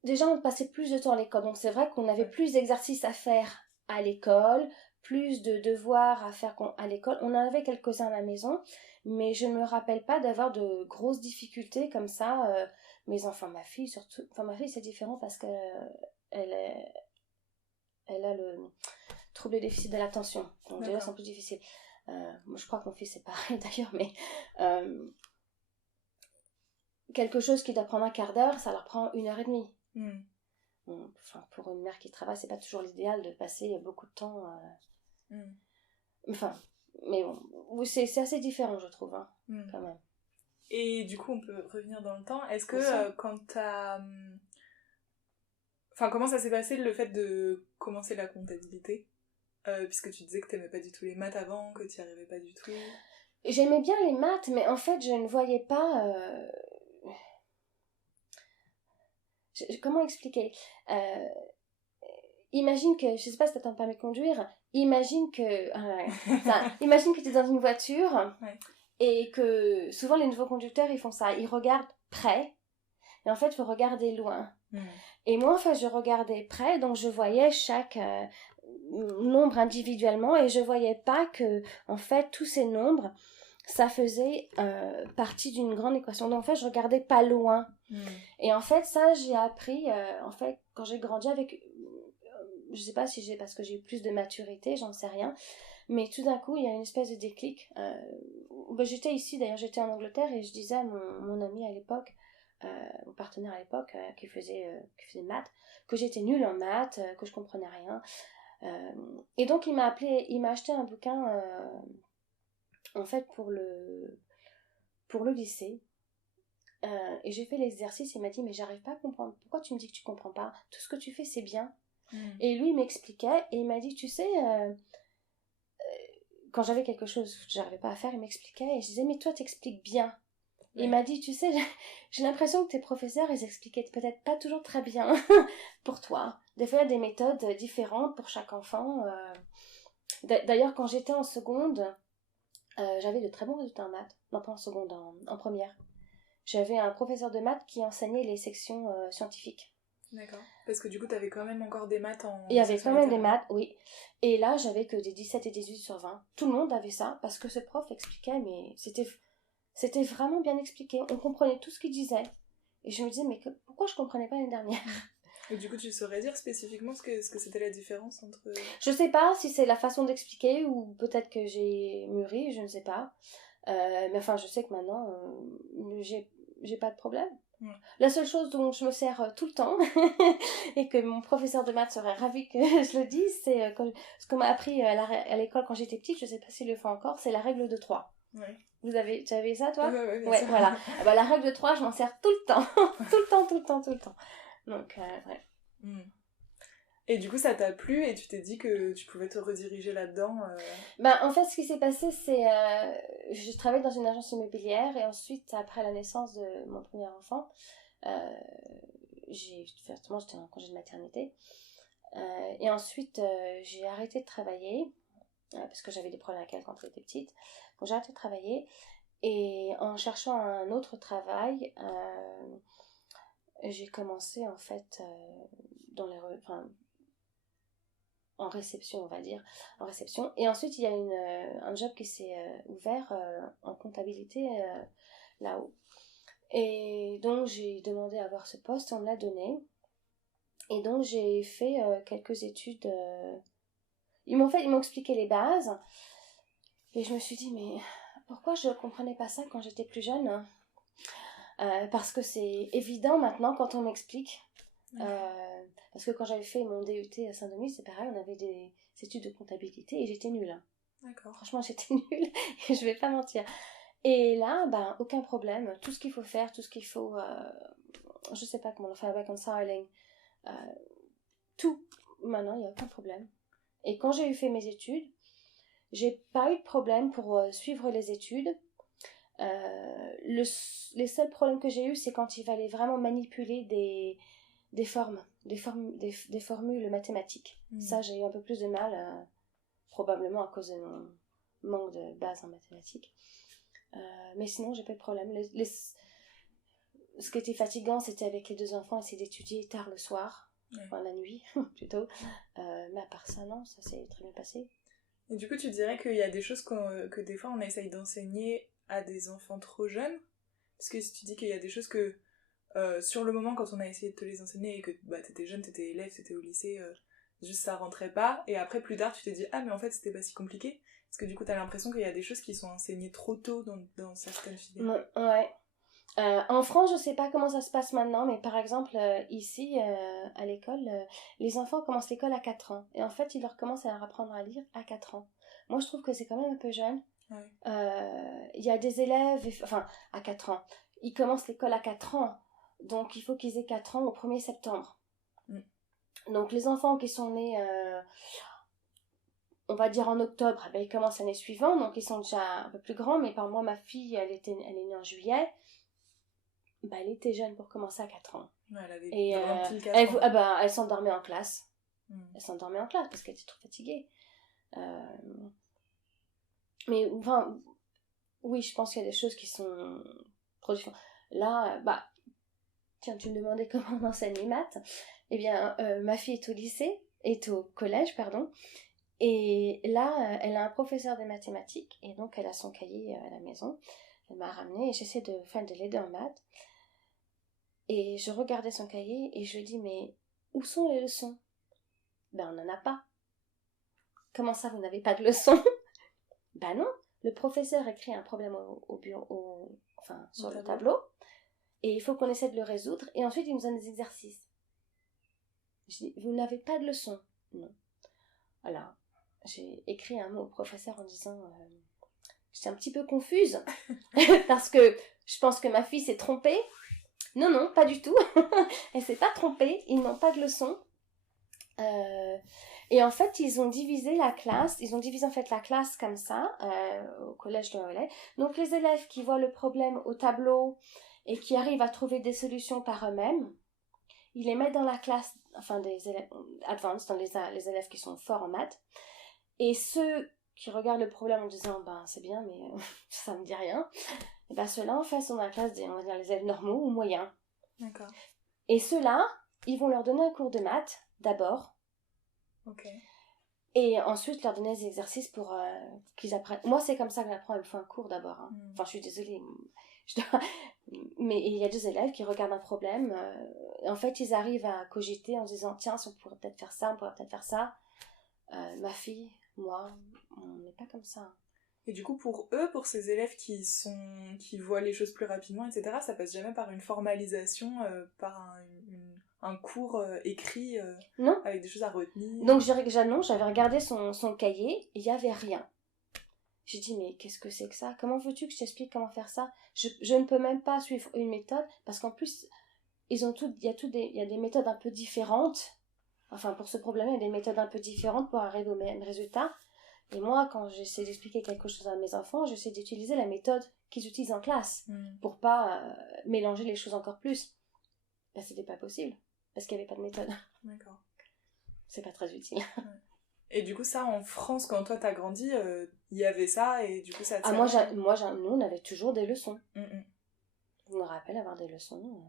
Déjà, on passait plus de temps à l'école, donc c'est vrai qu'on avait plus d'exercices à faire à l'école, plus de devoirs à faire à l'école. On en avait quelques-uns à la maison, mais je ne me rappelle pas d'avoir de grosses difficultés comme ça. Mes enfants, ma fille surtout... Enfin, ma fille, c'est différent parce que elle a le trouble déficit de l'attention. Donc déjà, c'est un peu difficile. Moi, je crois que mon fils, c'est pareil d'ailleurs, mais... quelque chose qui doit prendre 1/4 d'heure, ça leur prend 1h30. Enfin, pour une mère qui travaille, c'est pas toujours l'idéal de passer beaucoup de temps... Enfin, mais bon, c'est assez différent, je trouve, hein, quand même. Et du coup, on peut revenir dans le temps. Est-ce que quand t'as... Enfin, comment ça s'est passé le fait de commencer la comptabilité? puisque tu disais que t'aimais pas du tout les maths avant, que t'y arrivais pas du tout. J'aimais bien les maths, mais en fait, je ne voyais pas... comment expliquer Imagine que, je sais pas si t'as ton permis de conduire, imagine que tu es dans une voiture et que souvent les nouveaux conducteurs ils font ça, ils regardent près et en fait il faut regarder loin. Et moi en fait je regardais près donc je voyais chaque nombre individuellement et je voyais pas que en fait tous ces nombres ça faisait partie d'une grande équation. Donc en fait je regardais pas loin. Et en fait ça j'ai appris en fait quand j'ai grandi avec je sais pas si j'ai parce que j'ai eu plus de maturité, j'en sais rien, mais tout d'un coup il y a une espèce de déclic. J'étais ici d'ailleurs, j'étais en Angleterre et je disais à mon ami à l'époque, mon partenaire à l'époque qui faisait maths, que j'étais nulle en maths, que je comprenais rien. Et donc il m'a acheté un bouquin en fait pour le lycée. Et j'ai fait l'exercice, il m'a dit mais j'arrive pas à comprendre, pourquoi tu me dis que tu comprends pas, tout ce que tu fais c'est bien. Et lui il m'expliquait et il m'a dit tu sais quand j'avais quelque chose que j'arrivais pas à faire il m'expliquait et je disais mais toi t'expliques bien. Et il m'a dit tu sais j'ai l'impression que tes professeurs ils expliquaient peut-être pas toujours très bien pour toi, des fois il y a des méthodes différentes pour chaque enfant. D'ailleurs quand j'étais en seconde j'avais de très bons résultats en maths, non pas en seconde, en première. J'avais un professeur de maths qui enseignait les sections scientifiques. D'accord. Parce que du coup, t'avais quand même encore des maths en... Il y avait quand même des maths, oui. Et là, j'avais que des 17 et 18 sur 20. Tout le monde avait ça, parce que ce prof expliquait, mais c'était vraiment bien expliqué. On comprenait tout ce qu'il disait. Et je me disais, mais pourquoi je comprenais pas l'année dernière ? Et du coup, tu saurais dire spécifiquement ce que c'était la différence entre... Je sais pas si c'est la façon d'expliquer, ou peut-être que j'ai mûri, je ne sais pas. Mais enfin, je sais que maintenant, j'ai pas de problème. La seule chose dont je me sers tout le temps et que mon professeur de maths serait ravi que je le dise, c'est ce qu'on m'a appris à l'école quand j'étais petite, je sais pas s'il le fait encore, c'est la règle de 3. Tu avais ça toi ? Ouais, sûr. Voilà. La règle de 3, je m'en sers tout le temps. tout le temps. Donc, ouais. Et du coup, ça t'a plu et tu t'es dit que tu pouvais te rediriger là-dedans En fait, ce qui s'est passé, c'est... je travaillais dans une agence immobilière et ensuite, après la naissance de mon premier enfant, j'étais en congé de maternité. Et ensuite, j'ai arrêté de travailler parce que j'avais des problèmes avec elle quand elle était petite. Donc, j'ai arrêté de travailler. Et en cherchant un autre travail, j'ai commencé en fait en réception, on va dire, en réception. Et ensuite, il y a un job qui s'est ouvert en comptabilité là-haut. Et donc, j'ai demandé à avoir ce poste, on me l'a donné. Et donc, j'ai fait quelques études. Ils m'ont expliqué les bases. Et je me suis dit, mais pourquoi je ne comprenais pas ça quand j'étais plus jeune ? Parce que c'est évident maintenant quand on m'explique. Parce que quand j'avais fait mon DUT à Saint-Denis, c'est pareil, on avait des études de comptabilité et j'étais nulle. D'accord. Franchement, j'étais nulle et je vais pas mentir. Et là, aucun problème. Tout ce qu'il faut faire, tout ce qu'il faut... je sais pas comment on fait, reconciling. Tout. Maintenant, il n'y a aucun problème. Et quand j'ai fait mes études, j'ai pas eu de problème pour suivre les études. Les seuls problèmes que j'ai eu, c'est quand il fallait vraiment manipuler des formules mathématiques. Ça, j'ai eu un peu plus de mal, probablement à cause de mon manque de base en mathématiques. Mais sinon, j'ai pas de problème. Ce qui était fatigant, c'était avec les 2 enfants, essayer d'étudier tard le soir, enfin la nuit plutôt. Mais à part ça, non, ça s'est très bien passé. Et du coup, tu dirais qu'il y a des choses que des fois on essaye d'enseigner à des enfants trop jeunes ? Parce que si tu dis qu'il y a des choses que sur le moment, quand on a essayé de te les enseigner et que t'étais jeune, t'étais élève, t'étais au lycée, juste ça rentrait pas, et après plus tard tu t'es dit ah mais en fait c'était pas si compliqué, parce que du coup t'as l'impression qu'il y a des choses qui sont enseignées trop tôt dans certaines filières. Ouais. En France, je sais pas comment ça se passe maintenant, mais par exemple ici à l'école, les enfants commencent l'école à 4 ans, et en fait ils leur commencent à leur apprendre à lire à 4 ans. Moi je trouve que c'est quand même un peu jeune. Il y a des élèves, à 4 ans, ils commencent l'école à 4 ans, donc il faut qu'ils aient 4 ans au 1er septembre. Donc les enfants qui sont nés on va dire en octobre, ils commencent l'année suivante, donc ils sont déjà un peu plus grands, mais par moi, ma fille, elle est née en juillet, elle était jeune pour commencer à 4 ans. Ouais, elle avait et vraiment pile 4 ans. elle s'endormait en classe. Elle s'endormait en classe parce qu'elle était trop fatiguée. Mais enfin, oui, je pense qu'il y a des choses qui sont trop différentes. Là, tiens, tu me demandais comment on enseigne les maths. Eh bien, ma fille est au collège, pardon. Et là, elle a un professeur de mathématiques, et donc elle a son cahier à la maison. Elle m'a ramené et j'essaie de l'aider en maths. Et je regardais son cahier et je lui dis, mais où sont les leçons? On n'en a pas. Comment ça, vous n'avez pas de leçons? Non, le professeur écrit un problème au bureau, sur le tableau, et il faut qu'on essaie de le résoudre, et ensuite il nous donne des exercices. Je dis, vous n'avez pas de leçons? Non. Alors, j'ai écrit un mot au professeur en disant, j'étais un petit peu confuse, parce que je pense que ma fille s'est trompée. Non, pas du tout. Elle s'est pas trompée, ils n'ont pas de leçons. Et en fait, ils ont divisé la classe comme ça, au collège de Relais. Donc, les élèves qui voient le problème au tableau et qui arrivent à trouver des solutions par eux-mêmes, ils les mettent dans la classe, des élèves advanced, dans les élèves qui sont forts en maths. Et ceux qui regardent le problème en disant, c'est bien, mais ça me dit rien, et ceux-là, en fait, sont dans la classe on va dire, les élèves normaux ou moyens. D'accord. Et ceux-là, ils vont leur donner un cours de maths, d'abord. Ok. Et ensuite, leur donner des exercices pour qu'ils apprennent. Moi, c'est comme ça que j'apprends. Il me faut un cours d'abord. Je suis désolée. Mais il y a des élèves qui regardent un problème. Et en fait, ils arrivent à cogiter en se disant, tiens, on pourrait peut-être faire ça, on pourrait peut-être faire ça. Ma fille, moi, on n'est pas comme ça. Et du coup, pour ces élèves qui voient les choses plus rapidement, etc., ça passe jamais par une formalisation, par un cours écrit non. Avec des choses à retenir. Donc j'avais regardé son cahier, il n'y avait rien. J'ai dit, mais qu'est-ce que c'est que ça? Comment veux-tu que je t'explique comment faire ça? Je ne peux même pas suivre une méthode, parce qu'en plus, il y a des méthodes un peu différentes. Pour ce problème, il y a des méthodes un peu différentes pour arriver au même résultat. Et moi, quand j'essaie d'expliquer quelque chose à mes enfants, j'essaie d'utiliser la méthode qu'ils utilisent en classe, pour pas mélanger les choses encore plus. C'était pas possible, parce qu'il n'y avait pas de méthode. D'accord. C'est pas très utile. Ouais. Et du coup, ça, en France, quand toi t'as grandi, il y avait ça, et du coup, ça te nous, on avait toujours des leçons. Je me rappelle avoir des leçons.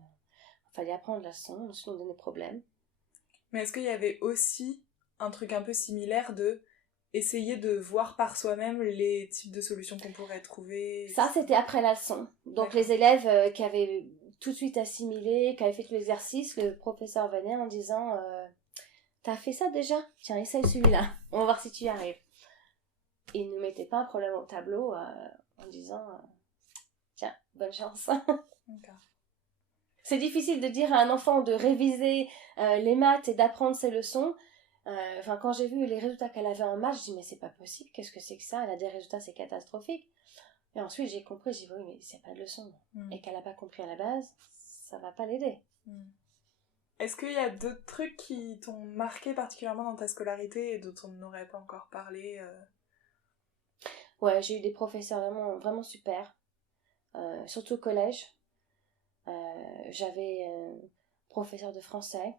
Il fallait apprendre la leçon, sinon on donnait problème. Mais est-ce qu'il y avait aussi un truc un peu similaire de essayer de voir par soi-même les types de solutions qu'on pourrait trouver? Ça, c'était après la leçon. Donc, les élèves qui avaient tout de suite assimilé, qui avaient fait tout l'exercice, le professeur venait en disant t'as fait ça déjà? Tiens, essaye celui-là. On va voir si tu y arrives. Et il ne mettait pas un problème au tableau en disant tiens, bonne chance. D'accord. C'est difficile de dire à un enfant de réviser les maths et d'apprendre ses leçons. Quand j'ai vu les résultats qu'elle avait en maths, je dis mais c'est pas possible, qu'est-ce que c'est que ça? Elle a des résultats, c'est catastrophique. Et ensuite j'ai compris, j'ai dit oui mais c'est pas de leçon. Et qu'elle a pas compris à la base, ça va pas l'aider. Est-ce qu'il y a d'autres trucs qui t'ont marqué particulièrement dans ta scolarité et dont on n'aurait pas encore parlé Ouais, j'ai eu des professeurs vraiment, vraiment super, surtout au collège. J'avais professeur de français.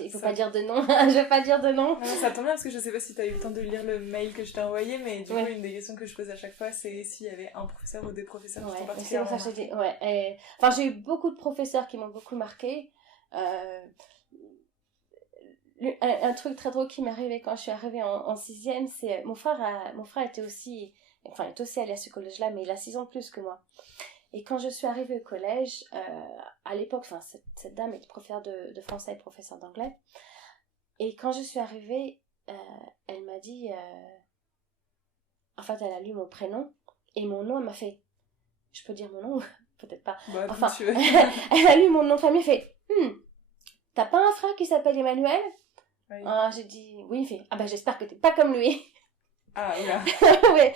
Il faut pas dire de nom. Je vais pas dire de nom. Non, ça tombe bien parce que je sais pas si t'as eu le temps de lire le mail que je t'ai envoyé, mais du coup, une des questions que je pose à chaque fois, c'est s'il y avait un professeur ou des professeurs qui t'ont particulièrement marqué. C'est pour ça que je te dis, j'ai eu beaucoup de professeurs qui m'ont beaucoup marqué. Un truc très drôle qui m'est arrivé quand je suis arrivée en 6e, c'est mon frère était aussi allé à ce collège-là, mais il a 6 ans de plus que moi. Et quand je suis arrivée au collège, à l'époque, cette dame était professeure de français et professeure d'anglais. Et quand je suis arrivée, elle m'a dit... elle a lu mon prénom et mon nom, elle m'a fait... Je peux dire mon nom? Peut-être pas. Tu veux. Elle a lu mon nom de famille, elle fait... T'as pas un frère qui s'appelle Emmanuel? Oui. J'ai dit... Oui, il fait... j'espère que t'es pas comme lui. Ah, oula. Oui,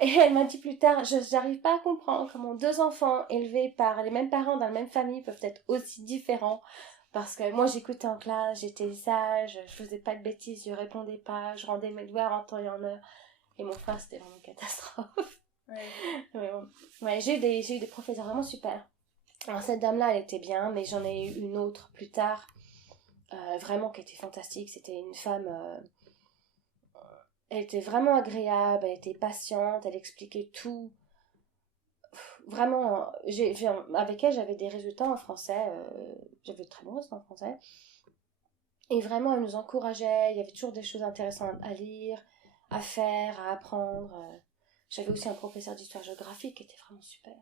Et elle m'a dit plus tard, j'arrive pas à comprendre comment 2 enfants élevés par les mêmes parents dans la même famille peuvent être aussi différents. Parce que moi, j'écoutais en classe, j'étais sage, je faisais pas de bêtises, je répondais pas, je rendais mes devoirs en temps et en heure. Et mon frère, c'était vraiment une catastrophe. Ouais. Mais bon. Ouais, j'ai eu des professeurs vraiment super. Alors, cette dame-là, elle était bien, mais j'en ai eu une autre plus tard, vraiment qui était fantastique. C'était une femme... elle était vraiment agréable, elle était patiente, elle expliquait tout. Vraiment, avec elle, j'avais des résultats en français. J'avais de très bons résultats en français. Et vraiment, elle nous encourageait. Il y avait toujours des choses intéressantes à lire, à faire, à apprendre. J'avais aussi un professeur d'histoire-géographie qui était vraiment super,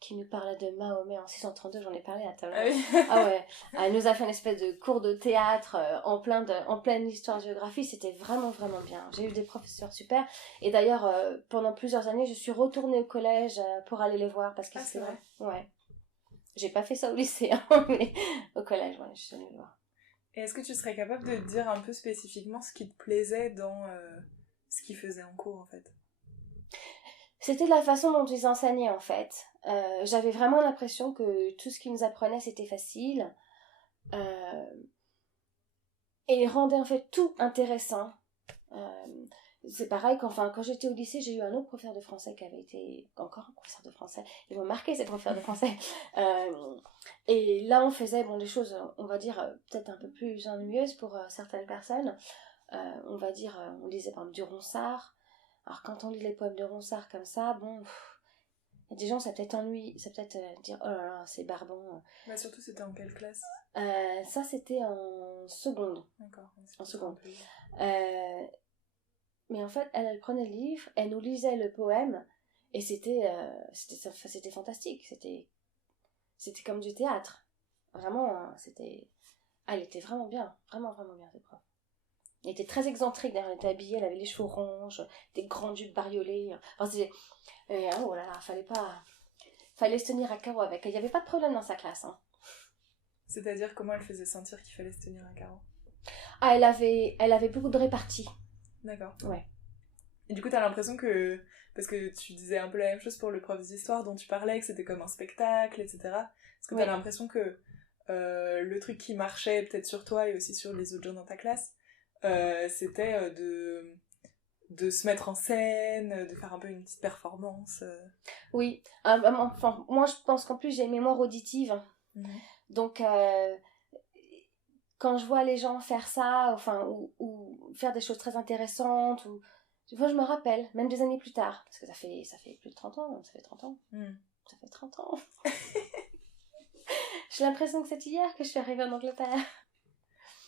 qui nous parlait de Mahomet en 632. J'en ai parlé à ta Ah oui. Ah ouais, elle nous a fait une espèce de cours de théâtre en pleine histoire-géographie. C'était vraiment, vraiment bien. J'ai eu des professeurs super. Et d'ailleurs, pendant plusieurs années, je suis retournée au collège pour aller les voir parce que c'est vrai. Ouais. J'ai pas fait ça au lycée, hein, mais au collège, ouais, je suis allée les voir. Et est-ce que tu serais capable de dire un peu spécifiquement ce qui te plaisait dans ce qu'ils faisaient en cours, en fait? C'était la façon dont ils enseignaient, en fait. J'avais vraiment l'impression que tout ce qu'ils nous apprenaient, c'était facile. Et ils rendaient en fait tout intéressant. C'est pareil, quand j'étais au lycée, j'ai eu un autre professeur de français qui avait été encore un professeur de français. Ils m'ont marqué, ces professeurs de français. Et là, on faisait des choses, on va dire, peut-être un peu plus ennuyeuses pour certaines personnes. On va dire, on lisait par exemple du Ronsard. Alors, quand on lit les poèmes de Ronsard comme ça, bon, il y a des gens, ça peut-être dire, oh là là, c'est barbant. Bah, surtout, c'était en quelle classe? Ça, c'était en seconde. D'accord. En seconde. Mais en fait, elle prenait le livre, elle nous lisait le poème, et c'était fantastique. C'était comme du théâtre. Vraiment, elle était vraiment bien. Vraiment, vraiment bien, cette prof. Elle était très excentrique, d'ailleurs, elle était habillée, elle avait les cheveux ronges, des grands jupes bariolés. Enfin, oh là là, fallait se tenir à carreau avec elle. Il n'y avait pas de problème dans sa classe. Hein. C'est-à-dire, comment elle faisait sentir qu'il fallait se tenir à carreau? Ah, elle avait beaucoup de réparties. D'accord. Ouais. Et du coup, t'as l'impression que... Parce que tu disais un peu la même chose pour le prof d'histoire dont tu parlais, que c'était comme un spectacle, etc. Est-ce que t'as l'impression que le truc qui marchait peut-être sur toi et aussi sur les autres gens dans ta classe, c'était de se mettre en scène, de faire un peu une petite performance Oui. Enfin, moi, je pense qu'en plus, j'ai une mémoire auditive. Donc... quand je vois les gens faire ça, enfin, ou faire des choses très intéressantes, moi je me rappelle, même des années plus tard, parce que ça fait plus de 30 ans, ça fait 30 ans. Ça fait 30 ans. J'ai l'impression que c'est hier que je suis arrivée en Angleterre.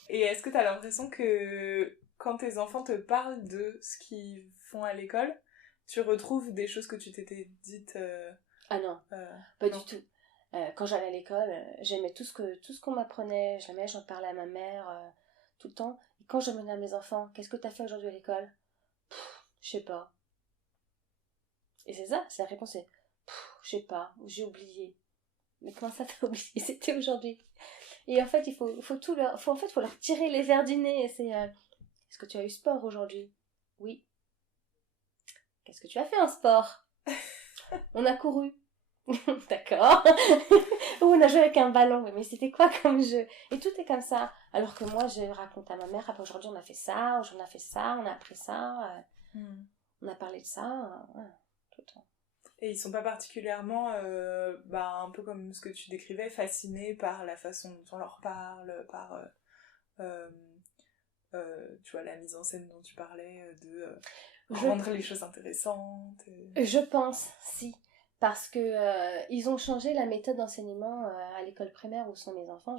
Et est-ce que t'as l'impression que quand tes enfants te parlent de ce qu'ils font à l'école, tu retrouves des choses que tu t'étais dites Ah non, pas du tout. Quand j'allais à l'école, j'aimais tout ce qu'on m'apprenait, j'en parlais à ma mère tout le temps. Et quand je menais à mes enfants, qu'est-ce que t'as fait aujourd'hui à l'école? Je sais pas. Et c'est ça, c'est la réponse, c'est je sais pas, j'ai oublié. Mais comment ça t'as oublié? C'était aujourd'hui. Et en fait, il faut tout faut leur tirer les vers du nez. Et c'est est-ce que tu as eu sport aujourd'hui? Oui. Qu'est-ce que tu as fait en sport? On a couru. D'accord. Ou on a joué avec un ballon. Mais c'était quoi comme jeu? Et tout est comme ça. Alors que moi, je raconte à ma mère, après aujourd'hui on a fait ça, aujourd'hui on a fait ça, on a appris ça, on a parlé de ça, tout le temps. Et ils sont pas particulièrement, un peu comme ce que tu décrivais, fascinés par la façon dont on leur parle, par tu vois, la mise en scène dont tu parlais, de rendre les choses intéressantes. Je pense, si. Parce que ils ont changé la méthode d'enseignement à l'école primaire où sont mes enfants,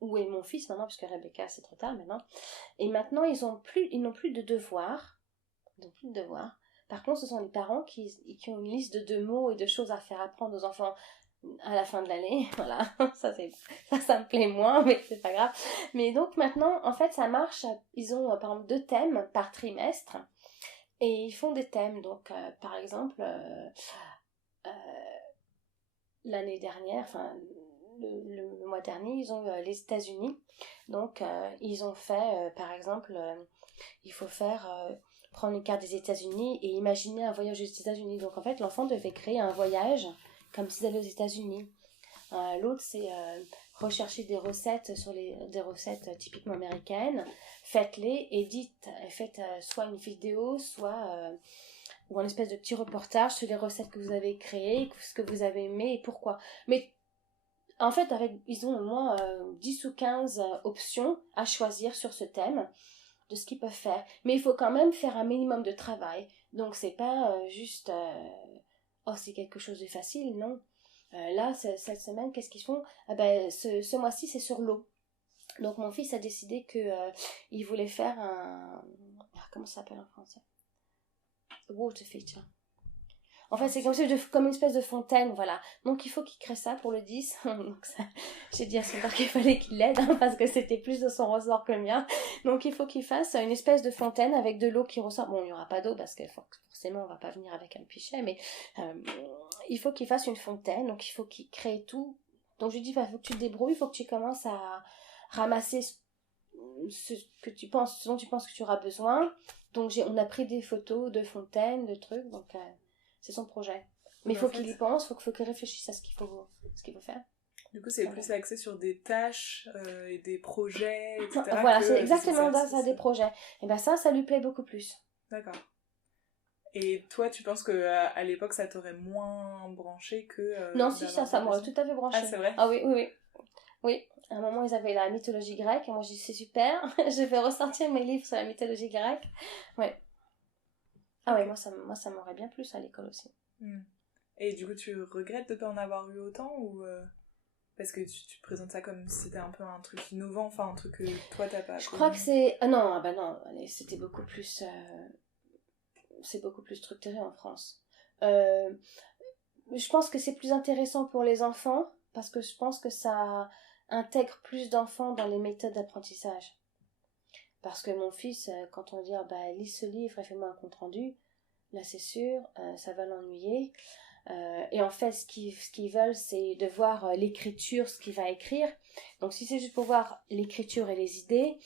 où est mon fils maintenant, puisque Rebecca c'est trop tard maintenant. Et maintenant ils n'ont plus de devoirs. Par contre, ce sont les parents qui ont une liste de mots et de choses à faire apprendre aux enfants à la fin de l'année. Voilà, ça me plaît moins, mais c'est pas grave. Mais donc maintenant, en fait, ça marche. Ils ont par exemple 2 thèmes par trimestre. Et ils font des thèmes. Donc, par exemple, l'année dernière, enfin le mois dernier, ils ont les États-Unis. Donc, ils ont fait, par exemple, il faut prendre une carte des États-Unis et imaginer un voyage aux États-Unis. Donc, en fait, l'enfant devait créer un voyage comme s'ils allaient aux États-Unis. L'autre, c'est recherchez des recettes des recettes typiquement américaines, faites-les et faites soit une vidéo, soit ou un espèce de petit reportage sur les recettes que vous avez créées, ce que vous avez aimé et pourquoi. Mais en fait, ils ont au moins 10 ou 15 options à choisir sur ce thème de ce qu'ils peuvent faire. Mais il faut quand même faire un minimum de travail. Donc, c'est pas juste c'est quelque chose de facile, non. Là, cette semaine, qu'est-ce qu'ils font? Ce mois-ci, c'est sur l'eau. Donc, mon fils a décidé qu'il voulait faire comment ça s'appelle en français? Water feature. En fait, c'est comme une espèce de fontaine, voilà. Donc, il faut qu'il crée ça pour le 10. Donc, j'ai dit à son père qu'il fallait qu'il l'aide, parce que c'était plus de son ressort que le mien. Donc, il faut qu'il fasse une espèce de fontaine avec de l'eau qui ressort. Bon, il n'y aura pas d'eau, parce que forcément, on ne va pas venir avec un pichet, mais il faut qu'il fasse une fontaine. Donc, il faut qu'il crée tout. Donc, je lui dis, il faut que tu te débrouilles, il faut que tu commences à ramasser ce dont tu penses que tu auras besoin. Donc, on a pris des photos de fontaines, de trucs, donc... c'est son projet. Mais il faut qu'il y pense, il faut qu'il réfléchisse à ce qu'il faut faire. Du coup, c'est plus axé sur des tâches et des projets, etc. Voilà, c'est exactement ça, des projets. Et bien ça lui plaît beaucoup plus. D'accord. Et toi, tu penses qu'à l'époque, ça t'aurait moins branché que... non, si, ça m'aurait tout à fait branché. Ah, c'est vrai? Ah oui. Oui, à un moment, ils avaient la mythologie grecque, et moi, j'ai dit, c'est super, je vais ressortir mes livres sur la mythologie grecque. Ouais. Ah ouais, moi ça m'aurait bien plu ça à l'école aussi. Et du coup, tu regrettes de ne pas en avoir eu autant ou parce que tu présentes ça comme si c'était un peu un truc innovant, enfin un truc que toi t'as pas... Je crois que c'est... non, allez, c'était beaucoup plus... c'est beaucoup plus structuré en France. Je pense que c'est plus intéressant pour les enfants parce que je pense que ça intègre plus d'enfants dans les méthodes d'apprentissage. Parce que mon fils, quand on dit lis ce livre et fais-moi un compte rendu, là c'est sûr, ça va l'ennuyer. Et en fait, ce qu'ils veulent, c'est de voir l'écriture, ce qu'il va écrire. Donc si c'est juste pour voir l'écriture et les idées,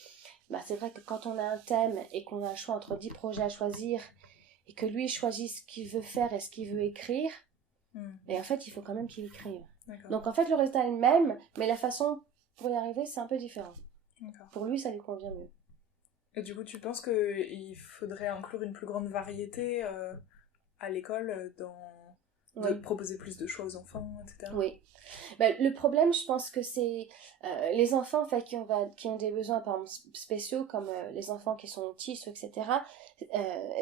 c'est vrai que quand on a un thème et qu'on a un choix entre 10 projets à choisir, et que lui choisit ce qu'il veut faire et ce qu'il veut écrire, et en fait, il faut quand même qu'il écrive. D'accord. Donc en fait, le résultat est le même, mais la façon pour y arriver, c'est un peu différent. D'accord. Pour lui, ça lui convient mieux. Et du coup, tu penses qu'il faudrait inclure une plus grande variété à l'école de proposer plus de choix aux enfants, etc. Oui. Le problème, je pense que c'est les enfants en fait, qui ont des besoins par exemple, spéciaux, comme les enfants qui sont autistes, etc.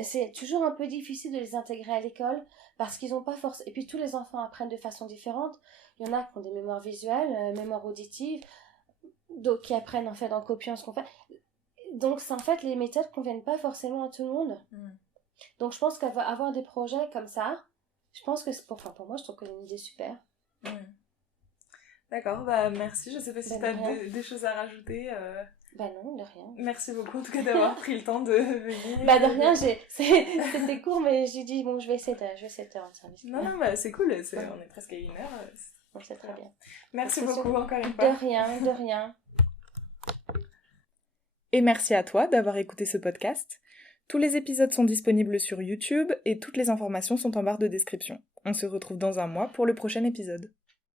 C'est toujours un peu difficile de les intégrer à l'école parce qu'ils n'ont pas force. Et puis tous les enfants apprennent de façon différente. Il y en a qui ont des mémoires visuelles, mémoires auditives, d'autres qui apprennent en fait en copiant ce qu'on fait. Donc, en fait, les méthodes ne conviennent pas forcément à tout le monde. Donc, je pense qu'avoir des projets comme ça, je pense que pour moi, je trouve que c'est une idée super. D'accord, merci. Je ne sais pas si tu as des choses à rajouter. Non, de rien. Merci beaucoup, en tout cas, d'avoir pris le temps de venir. De rien, c'était court, mais j'ai dit, bon, je vais essayer de rendre service. Non, c'est cool, on est presque à 1 heure. C'est très bien. Merci beaucoup, encore une fois. De rien. Et merci à toi d'avoir écouté ce podcast. Tous les épisodes sont disponibles sur YouTube et toutes les informations sont en barre de description. On se retrouve dans un mois pour le prochain épisode.